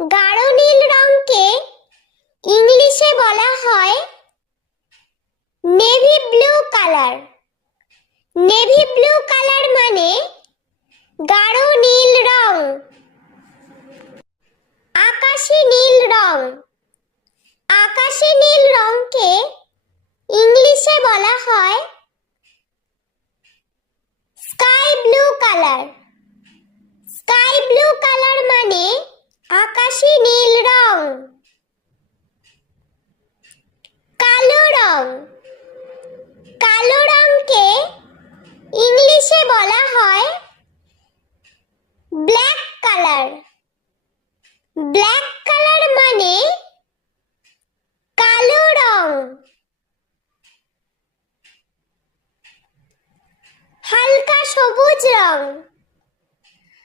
গাঢ় নীল রঙকে ইংলিশে বলা হয় navy blue colour. Navy blue colour মানে গাঢ় নীল রং। আকাশী নীল রং। আকাশী নীল রংকে ইংলিশে বলা হয় sky blue colour. Sky blue colour মানে আকাশী নীল রং। কালো রং। কালো রংকে ইংলিশে বলা হয় ব্ল্যাক কালার। ব্ল্যাক